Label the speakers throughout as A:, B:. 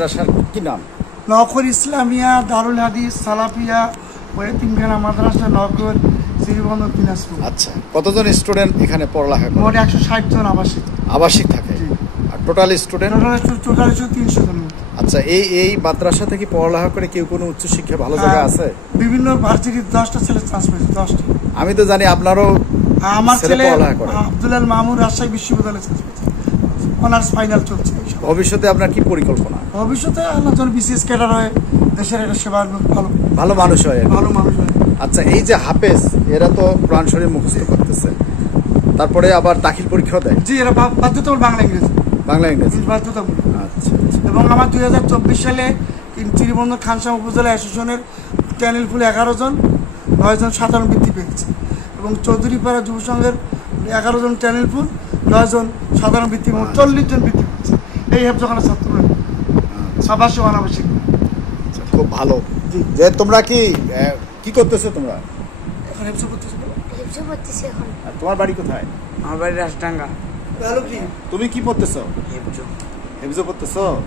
A: মাদ্রাসার কি নাম?
B: নখর ইসলামিয়া দারুল হাদিস সালাফিয়া ও তিনখানা মাদ্রাসা নগর শ্রীবন্ধ দিনাজপুর।
A: আচ্ছা কতজন স্টুডেন্ট এখানে পড়ালেখা করে?
B: মোট একশো ষাট জন আবাসিক।
A: আবাসিক থাকে। আর টোটাল স্টুডেন্ট
B: টোটাল তিনশো জন
A: আচ্ছা এই এই মাদ্রাসা থেকে পড়ালেখা করে কেউ কোনো উচ্চশিক্ষা ভালো জায়গা আছে?
B: বিভিন্ন ভার্সিটির দশটা ছেলে চান্স পেয়েছে দশটা।
A: আমি তো জানি আপনারও
B: আমার
A: ছেলে।
B: আব্দুল মামুর রাজশাহী বিশ্ববিদ্যালয়ে চান্স পেয়েছে। অনার্স ফাইনাল চলছে।
A: ভবিষ্যতে আপনার কি পরিকল্পনা?
B: ভবিষ্যতে আল্লাহ যেন বিসিএস ক্যাডার হয় দেশের একটা সেবা ভালো
A: ভালো মানুষ হয়।
B: ভালো মানুষ হয়।
A: আচ্ছা এই যে হাফেজ এরা তো প্রাণ শরীফ মুখস্থ করতেছে। তারপরে আবার দাখিল পরীক্ষাও দেয়।
B: জি এরা বাধ্যতামূলক বাংলা ইংরেজি।
A: বাংলা ইংরেজি।
B: বাধ্যতামূলক।
A: আচ্ছা। আচ্ছা।
B: এবং আমার দুই হাজার চব্বিশ সালে চিরিবন্ধ খানসাম উপজেলা অ্যাসোসিয়েশনের ট্যানেল ফুল এগারো জন নয়জন সাধারণ বৃত্তি পেয়েছে। এবং চৌধুরীপাড়া যুব সংঘের এগারো জন ট্যানেল ফুল নয়জন সাধারণ বৃত্তি মোট চল্লিশ জন বৃত্তি এই হেফজখানা ছাত্র আবাসিক অনাবাসিক
A: আচ্ছা, খুব ভালো। যে তোমরা কি আহ, কি করতেছো তোমরা?
B: এখন হেফজ করতেছে
C: হেফজো করতেছি এখন।
A: আর তোমার বাড়ি কোথায়?
D: আমার বাড়ি রাজডাঙ্গা।
B: ভালো কি?
A: তুমি কি পড়তেছো?
D: হেফজো
A: হেফজো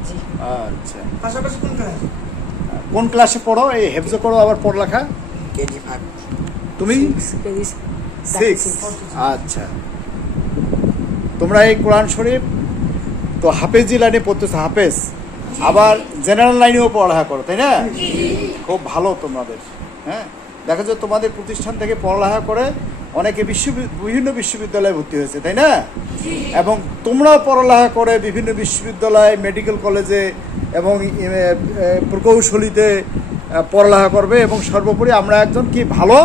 C: জি।
A: আচ্ছা।
B: পাশাপাশি কোন ক্লাস?
A: কোন ক্লাসে পড়ো? এই হেফজো করো আবার পড়ালেখা?
D: কেজি ফাইভ
A: তুমি? সিক্স। আচ্ছা। তোমরা এই কোরআন শরীফ তো হাফেজি লাইনে পড়তেছে, হাফেজ। আবার জেনারেল লাইনেও পড়ালেখা করো, তাই না? খুব ভালো তোমাদের হ্যাঁ? দেখা যায় তোমাদের প্রতিষ্ঠান থেকে পড়ালেখা করে অনেকে বিশ্ব বিভিন্ন বিশ্ববিদ্যালয়ে ভর্তি হয়েছে, তাই না? এবং তোমরাও পড়ালেখা করে বিভিন্ন বিশ্ববিদ্যালয়, মেডিকেল কলেজে এবং প্রকৌশলীতে পড়ালেখা করবে। এবং সর্বোপরি আমরা একজন কি ভালো?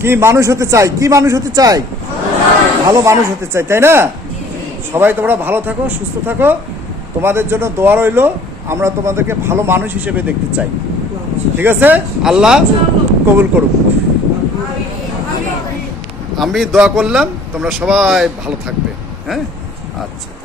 A: কি মানুষ হতে চাই? কি মানুষ হতে চাই? ভালো মানুষ হতে চাই, তাই না? সবাই তোমরা ভালো থাকো, সুস্থ থাকো। তোমাদের জন্য দোয়া রইল। আমরা তোমাদেরকে ভালো মানুষ হিসেবে দেখতে চাই। ঠিক আছে? আল্লাহ কবুল করুক। আমি দোয়া করলাম, তোমরা সবাই ভালো থাকবে হ্যাঁ? আচ্ছা।